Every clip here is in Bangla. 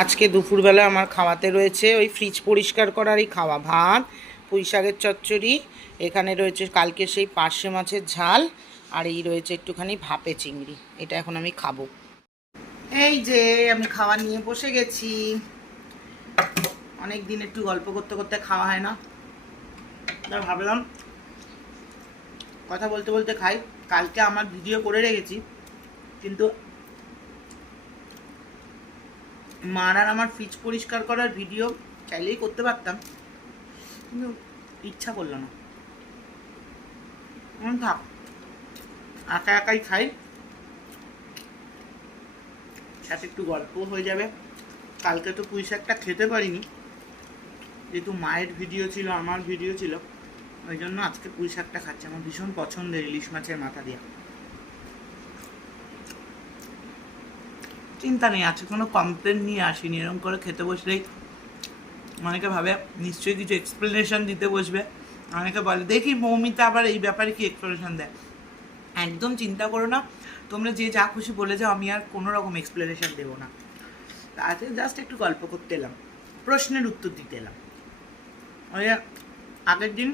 আজকে দুপুরবেলা আমার খাওয়াতে রয়েছে ওই ফ্রিজ পরিষ্কার করারই খাওয়া, ভাত, পুঁই শাকের চচ্চড়ি, এখানে রয়েছে কালকে সেই পার্শে মাছের ঝাল, আর এই রয়েছে একটুখানি ভাপে চিংড়ি, এটা এখন আমি খাব। এই যে, আমি খাওয়া নিয়ে বসে গেছি। অনেক দিন একটু গল্প করতে করতে খাওয়া হয় না। তা ভাবলাম, কথা বলতে বলতে খাই। কালকে আমার ভিডিও করে রেখেছি, কিন্তু মার আর আমার ফ্রিজ পরিষ্কার করার ভিডিও চাইলেই করতে পারতাম, কিন্তু ইচ্ছা করল না। থাক একা একাই খাই। সাথে একটু গল্প হয়ে যাবে। কালকে তো পুঁই শাকটা খেতে পারিনি। যেহেতু মায়ের ভিডিও ছিল, আমার ভিডিও ছিল, ওই জন্য আজকে পুঁই শাকটা খাচ্ছি। আমার ভীষণ পছন্দের ইলিশ মাছের মাথা দিয়ে। চিন্তা নেই আজকে কোনো কমপ্লেন নিয়ে আসিনি। এরকম করে খেতে বসলেই অনেকে ভাবে নিশ্চয়ই কিছু এক্সপ্লেনেশন দিতে বসবে। অনেকে বলে, দেখি মৌমিতা আবার এই ব্যাপারে কি এক্সপ্লেনেশন দেয়? একদম চিন্তা করো না, তোমরা যে যা খুশি বলে যাও, আমি আর কোনো রকম এক্সপ্লেনেশন দেবো না। তাতে জাস্ট একটু গল্প করতে এলাম, প্রশ্নের উত্তর দিতে এলাম। ওই আগের দিন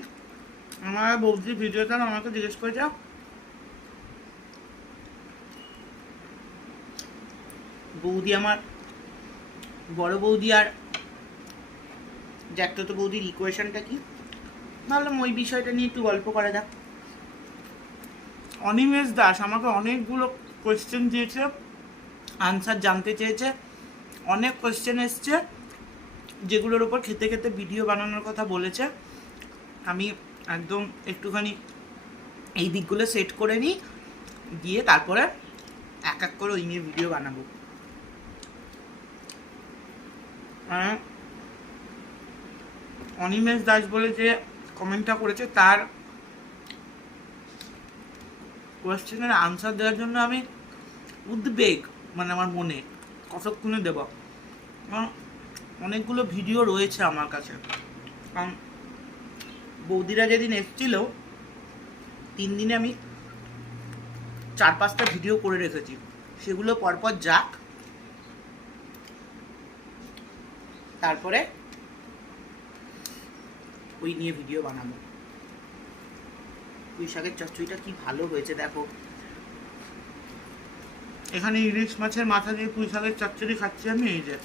আমার বৌদির ভিডিওটা আমাকে জিজ্ঞেস করেছে বৌদি আমার, বড় বৌদি আর জ্যাঠতো বৌদির ইকুয়েশনটা কি? ভাবলাম ওই বিষয়টা নিয়ে একটু গল্প করা যাক। অনিমেষ দাস আমাকে অনেকগুলো কোয়েশ্চেন দিয়েছে আনসার জানতে চেয়েছে, অনেক কোয়েশ্চেন এসছে, যেগুলোর উপর খেতে খেতে ভিডিও বানানোর কথা বলেছে। আমি একদম একটুখানি এই দিকগুলো সেট করে নিই, দিয়ে তারপরে এক এক করে ওই নিয়ে ভিডিও বানাবো। আহ, অনিমেষ দাস বলে যে কমেন্টটা করেছে তার কোয়েশ্চেনের আনসার দেওয়ার জন্য আমি উদ্বেগ মানে আমার মনে কতক্ষণে দেব? অনেকগুলো ভিডিও রয়েছে আমার কাছে। কারণ বৌদিরা যেদিন এসেছিল তিন দিনে আমি চার পাঁচটা ভিডিও করে রেখেছি। সেগুলো পরপর যাক। তারপরে ওই নিয়ে ভিডিও বানাবো। পুঁই শাকের চচ্চড়িটা কি ভালো হয়েছে দেখো। এখানে ইলিশ মাছের মাথা দিয়ে পুঁই শাকের চচ্চড়ি খাচ্ছি আমি, এই যে।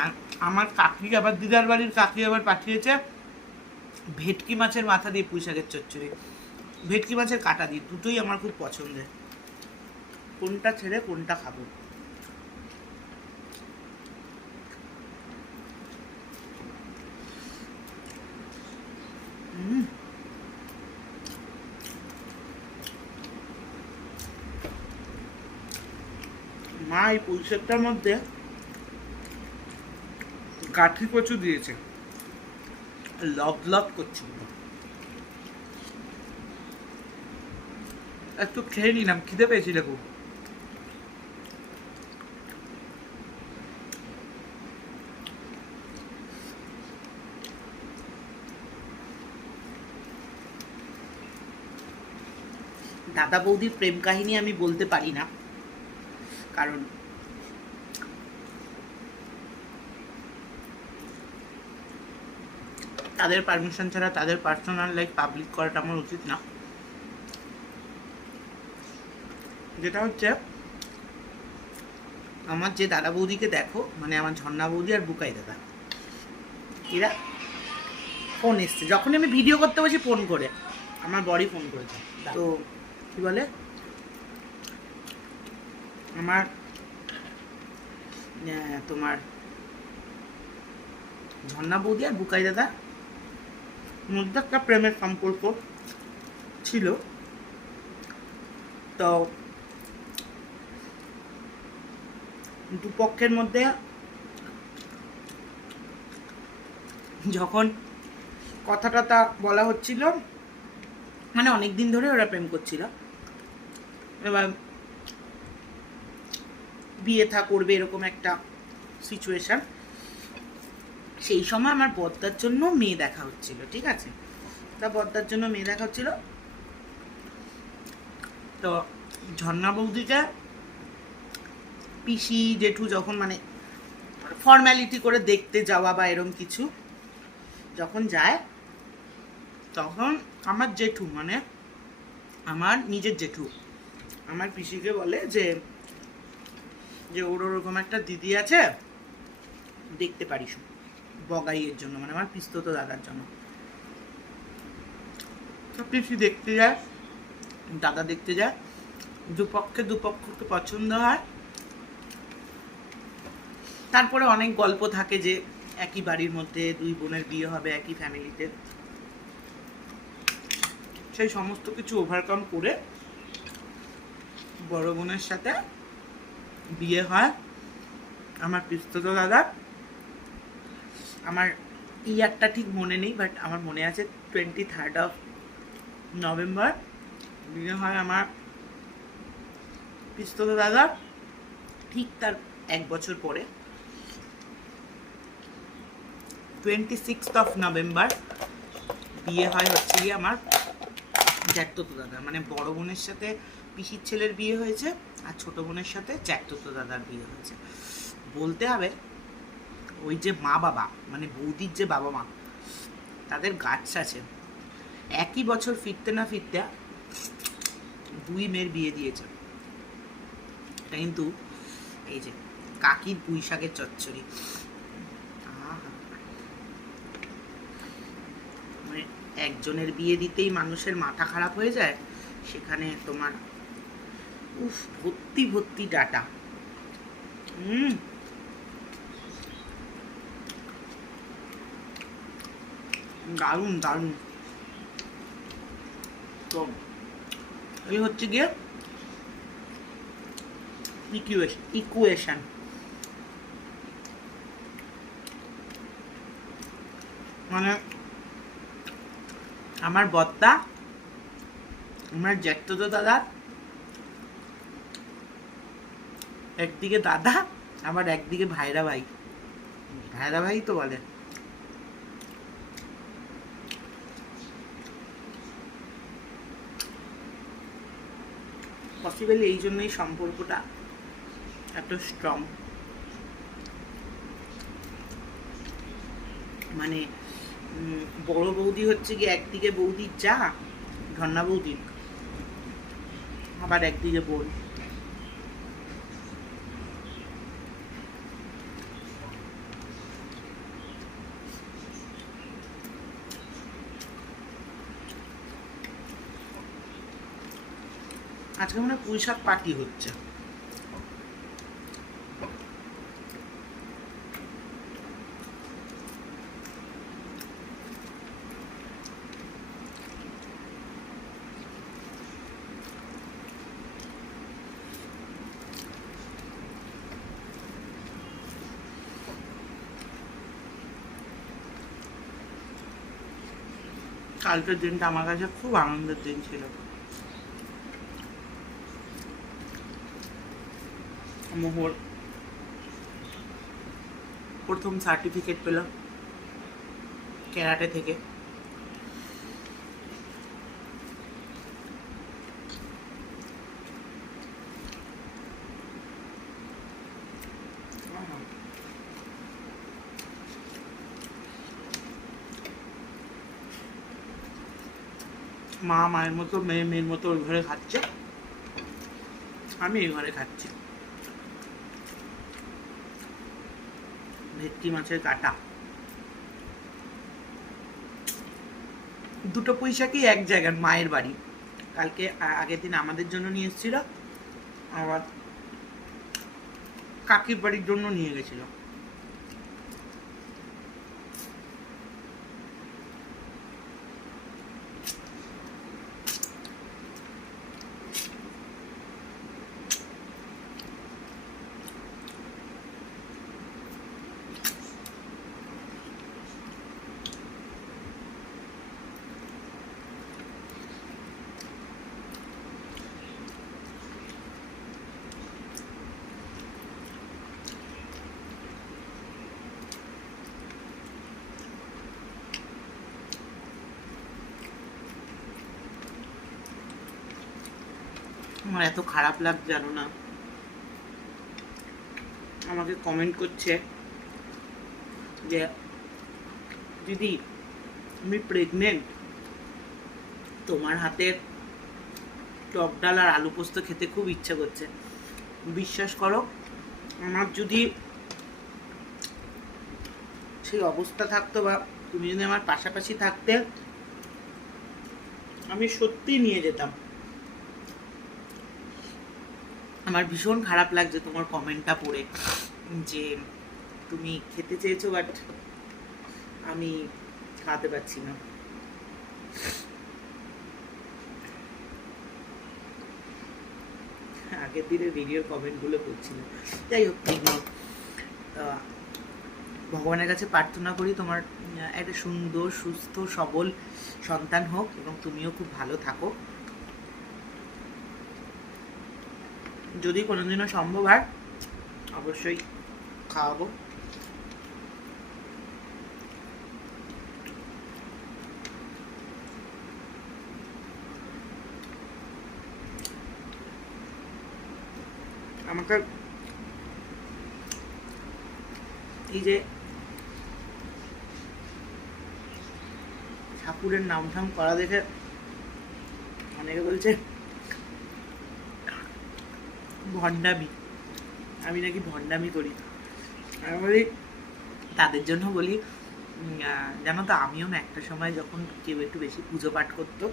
আর আমার কাকি আবার, দিদার বাড়ির কাকি আবার পাঠিয়েছে ভেটকি মাছের মাথা দিয়ে পুঁই শাকের চচ্চড়ি। ভেটকি মাছের কাটা দিয়ে, দুটোই আমার খুব পছন্দের। কোনটা ছেড়ে কোনটা খাব হুম মা এই পুঁইশাকটার মধ্যে কাঠি কচু দিয়েছে। লব লব করছে। একটু খেয়ে নিলাম, খিদে পেয়েছিল খুব। দাদা বৌদির প্রেম কাহিনী আমি বলতে পারি না। কারণ তাদের পারমিশন ছাড়া তাদের পার্সোনাল লাইফ পাবলিক করাটা আমার উচিত না। যেটা হচ্ছে, আমার যে দাদা বৌদিকে দেখো মানে আমার ঝর্ণা বৌদি আর বুকাই দাদা, এরা ফোন এসছে। যখনই আমি ভিডিও করতে বসি ফোন করে। আমার বডি ফোন করেছে। তো কি বলে? আমার তোমার ঝর্ণা বৌদি আর বুকাই দাদা মধ্যে একটা প্রেমের সম্পর্ক ছিল। তো দুপক্ষের মধ্যে যখন কথা টথা বলা হচ্ছিল মানে অনেক দিন ধরে ওরা প্রেম করছিল। এবার বিয়ে থা করবে এরকম একটা সিচুয়েশন সেই সময় আমার বদ্দার জন্য মেয়ে দেখা হচ্ছিল, ঠিক আছে? তা বদ্দার জন্য মেয়ে দেখা হচ্ছিল। তো ঝর্ণা বৌদিকে পিসি জেঠু যখন মানে ফর্ম্যালিটি করে দেখতে যাওয়া বা এরম কিছু যখন যায়, তখন আমার জেঠু মানে আমার নিজের জেঠু, আমার পিসিকে বলে যে যে ওর ওরকম একটা দিদি আছে, দেখতে পারিস। বগাইয়ের জন্য মানে আমার পিস্তত দাদার জন্য। পিসি দেখতে যায়, দাদা দেখতে যায়। দুপক্ষে দুপক্ষকে পছন্দ হয়। তারপরে অনেক গল্প থাকে যে একই বাড়ির মধ্যে দুই বোনের বিয়ে হবে, একই ফ্যামিলিতে। সেই সমস্ত কিছু ওভারকাম করে বড় বোনের সাথে বিয়ে হয়। আমার পিস্তত দাদা। আমার ইয়ারটা ঠিক মনে নেই বাট আমার মনে আছে টোয়েন্টি থার্ড অফ নভেম্বর বিয়ে হয় আমার পিস্তত দাদা। ঠিক তার এক বছর পরে। টোয়েন্টি সিক্স অফ নভেম্বর বিয়ে হয় হচ্ছে গিয়ে আমার জ্যাঠতো দাদা। মানে বড় বোনের সাথে পিসির ছেলের বিয়ে হয়েছে। আর ছোট বোনের সাথে জ্যাঠতো দাদার বিয়ে হয়েছে। বলতে হবে, ওই যে মা বাবা মানে বৌদির যে বাবা মা, তাদের গাছ আছে। একই বছর ফিরতে না ফিরতে দুই মেয়ের বিয়ে দিয়েছে। এটা কিন্তু এই যে কাকির পুঁই শাকের চচ্চড়ি। মানে একজনের বিয়ে দিতেই মানুষের মাথা খারাপ হয়ে যায়, সেখানে তোমার উফ, ভর্তি ভর্তি ডাটা। হুম। দারুণ দারুণ। তো, এই হচ্ছে গিয়ে ইকুয়েশন ইকুয়েশন মানে আমার বদ্দা আমার জ্যাঠতো দাদা একদিকে দাদা, আবার একদিকে ভাইরা ভাই। ভাইরা ভাই তো বলে। পসিবলি এই জন্যই সম্পর্কটা এত স্ট্রং মানে বড় বৌদি হচ্ছে কি একদিকে বৌদির যা ঝর্ণা বৌদি। আবার একদিকে বোন। আজকে মনে হয় পুঁই শাক পার্টি হচ্ছে। কালকের দিনটা আমার কাছে খুব আনন্দের দিন ছিল। মোহর। প্রথম সার্টিফিকেট পেল ক্যারাটে থেকে। মা মায়ের মতো, মেয়ে মেয়ের মতো ওই ঘরে খাচ্ছে। আমি এই ঘরে খাচ্ছি। ভেটকি মাছের কাটা। দুটো পয়সাকেই এক জায়গার মায়ের বাড়ি। কালকে আগের দিন আমাদের জন্য নিয়ে এসেছিল, আবার কাকির বাড়ির জন্য নিয়ে গেছিল। আমার এত খারাপ লাগছে, জানো না। আমাকে কমেন্ট করছে যে, দিদি, আমি প্রেগনেন্ট তোমার হাতের টক ডাল আর আলু পোস্ত খেতে খুব ইচ্ছা করছে। বিশ্বাস করো, আমার যদি সেই অবস্থা থাকতো বা তুমি যদি আমার পাশাপাশি থাকতে, আমি সত্যি নিয়ে যেতাম। আমার ভীষণ খারাপ লাগছে তোমার কমেন্টটা পড়ে, যে তুমি খেতে চেয়েছো বাট আমি খাওয়াতে পারছি না। আগের দিনের ভিডিওর কমেন্টগুলো পড়ছিলাম যাই হোক ভগবানের কাছে প্রার্থনা করি তোমার একটা সুন্দর, সুস্থ, সবল সন্তান হোক এবং তুমিও খুব ভালো থাকো। যদি কোনোদিনও সম্ভব হয়, অবশ্যই খাওয়াবো। আমাকে এই যে ঠাকুরের নাম ঠাম করা দেখে অনেকে বলছে ভণ্ডামি। আমি নাকি ভণ্ডামি করি। আমি বলি, তাদের জন্য বলি জানো তো, আমিও না একটা সময় যখন কেউ একটু বেশি পুজো পাঠ করতো,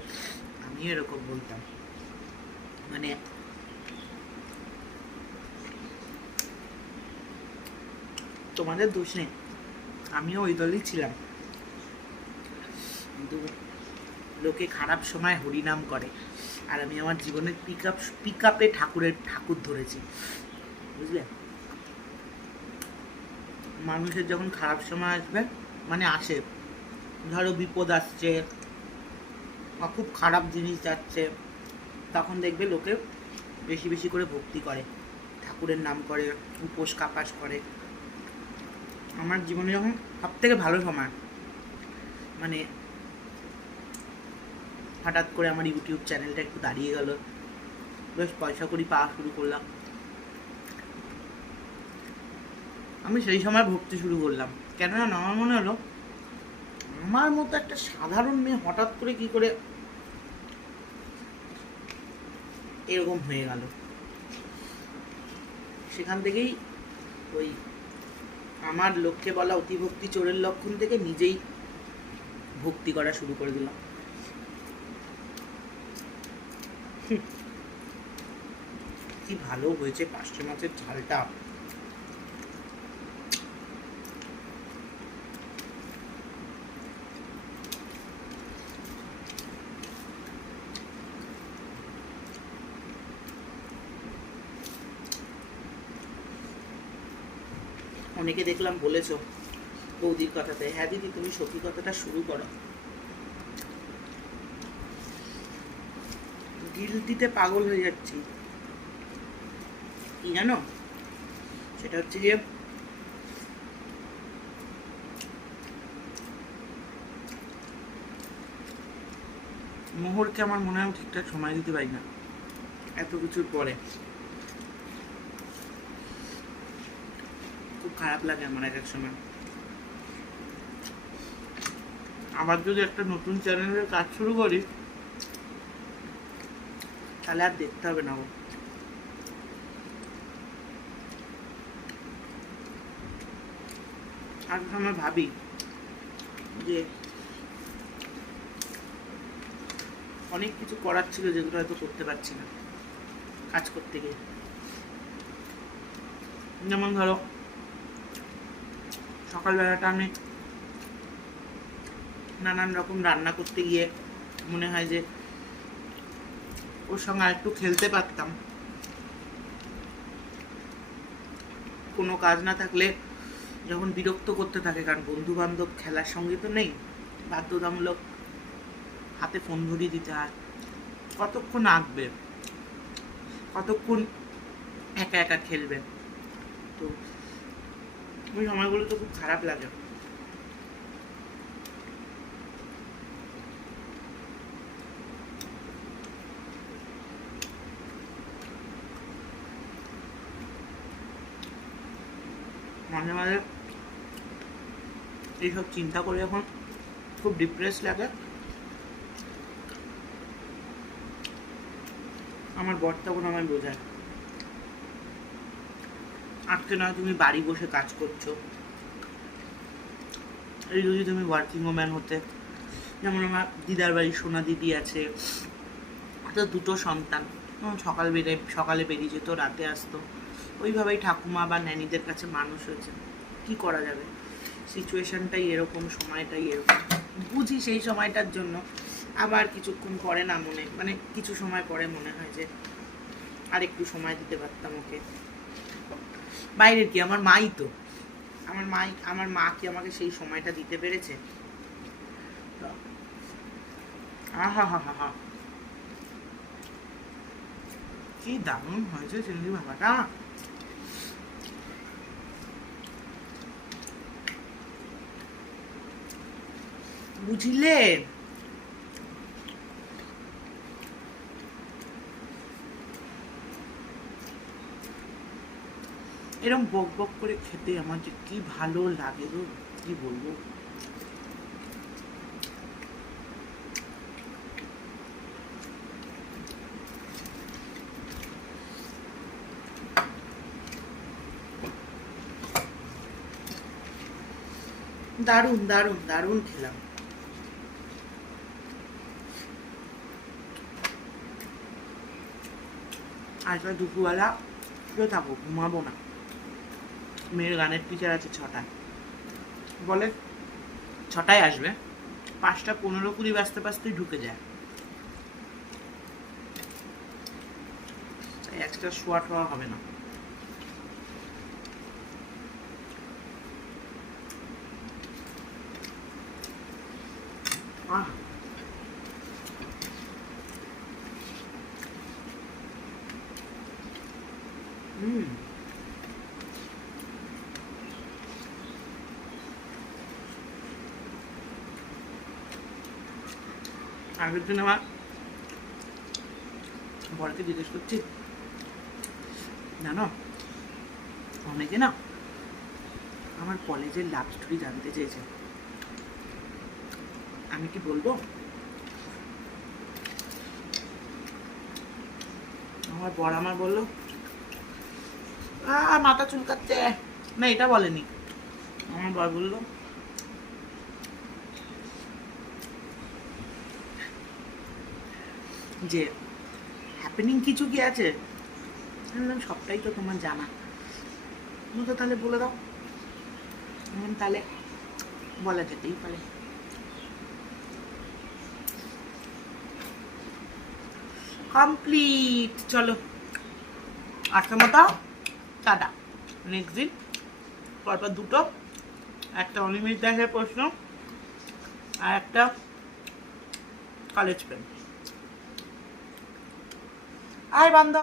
আমিও এরকম বলতাম। মানে তোমাদের দোষ নেই। আমিও ওই দলই ছিলাম। কিন্তু লোকে খারাপ সময় হরিনাম করে। আর আমি আমার জীবনের পিক আপ পিক আপে ঠাকুরের, ঠাকুর ধরেছি। বুঝলে? মানুষের যখন খারাপ সময় আসবে মানে আসে, ধরো বিপদ আসছে বা খুব খারাপ জিনিস যাচ্ছে, তখন দেখবে লোকে বেশি বেশি করে ভক্তি করে, ঠাকুরের নাম করে, উপোস কাপাস করে। আমার জীবনে যখন সব থেকে ভালো সময় মানে হঠাৎ করে আমার ইউটিউব চ্যানেলটা একটু দাঁড়িয়ে গেল। বেশ পয়সা করি পাওয়া শুরু করলাম। আমি সেই সময় ভক্তি শুরু করলাম। কেননা আমার মনে হলো, আমার মতো একটা সাধারণ মেয়ে হঠাৎ করে কি করে এরকম হয়ে গেল। সেখান থেকেই ওই আমার লক্ষ্যে বলা অতিভক্তি চোরের লক্ষণ থেকে নিজেই ভক্তি করা শুরু করে দিলাম। কি ভালো হয়েছে পাঁচটা মাছের ঝালটা। অনেকে দেখলাম বলেছ, বৌদির কথাতে হ্যাঁ দিদি, তুমি সত্যি কথাটা শুরু করো। গিলতিতে পাগল হয়ে যাচ্ছি। কি জানো? সেটা হচ্ছে যে মোহরকে আমার মনে হয় ঠিকঠাক সময় দিতে পারি না, এত কিছুর পরে। খুব খারাপ লাগে আমার এক এক সময়। আবার যদি একটা নতুন চ্যানেলের কাজ শুরু করি, তাহলে আর দেখতে হবে না আর সময় ভাবি যে অনেক কিছু করার ছিল যেগুলো হয়তো করতে পারছি না, কাজ করতে গিয়ে। যেমন ধরো সকালবেলাটা আমি নানান রকম রান্না করতে গিয়ে মনে হয় যে ওর সঙ্গে আর একটু খেলতে পারতাম। কোনো কাজ না থাকলে যখন বিরক্ত করতে থাকে, কারণ বন্ধু বান্ধব খেলার সঙ্গে তো নেই, বাধ্যতামূলক হাতে ফোন ধরিয়ে দিতে হয়। কতক্ষণ আঁকবে? কতক্ষণ একা একা খেলবে? তো, ওই সময়গুলো তো খুব খারাপ লাগে। মাঝে মাঝে এইসব চিন্তা করে এখন খুব ডিপ্রেস লাগে। আমার বর তখন আমায় বোঝায়। আজকে নয় তুমি বাড়ি বসে কাজ করছ। এই যদি তুমি ওয়ার্কিং ওম্যান হতে, যেমন আমার দিদার বাড়ি সোনা দিদি আছে তো দুটো সন্তান। সকাল বেড়ে সকালে বেরিয়ে যেত, রাতে আসতো। ওইভাবেই ঠাকুমা বা ন্যানিদের কাছে মানুষ হয়েছে। কি করা যাবে? সিচুয়েশনটাই এরকম, সময়টাই এরকম। বুঝি সেই সময়টার জন্য আবার কিছুক্ষণ পরে না মনে মানে কিছু সময় পরে মনে হয় যে আর একটু সময় দিতে পারতাম ওকে। বাইরের কি? আমার মাই তো। আমার মাই, আমার মা কি আমাকে সেই সময়টা দিতে পেরেছে? কি দারুণ হয়েছে চিংড়ি ভাপাটা বুঝলে? এরকম বক বক করে খেতে আমার যে কি ভালো লাগে গো, কি বলব? দারুণ দারুণ দারুণ খেলাম। আজকাল দুপুরবেলা শুয়ে থাকো, ঘুমাবো না। মেয়ের গানের টিচার আছে ছটায়। বলে ছটায় আসবে। পাঁচটা পনেরো কুড়ি বাজতে বাজতেই ঢুকে যায়। একটা শোয়া টোয়া হবে না আহ হুম আগের দিন আমার বরকে জিজ্ঞেস করছি, জানো, অনেকে না আমার কলেজের লাভ স্টোরি জানতে চেয়েছে। আমি কি বলব? আমার বর আমার বলল মাথা চুলকাচ্ছে। না, এটা বলেনি। আমার বর বলল যে হ্যাপেনিং কিছু কি আছে? বললাম, সবটাই তো তোমার জানা। তুমি তো তাহলে বলে দাও। তাহলে বলা যেতেই পারে। কমপ্লিট চলো। আজকের মতো টাটা। নেক্সট দিন, পরপর দুটো। একটা অনিমিত দাসের প্রশ্ন আর একটা কলেজ পেন আয় বান্ধব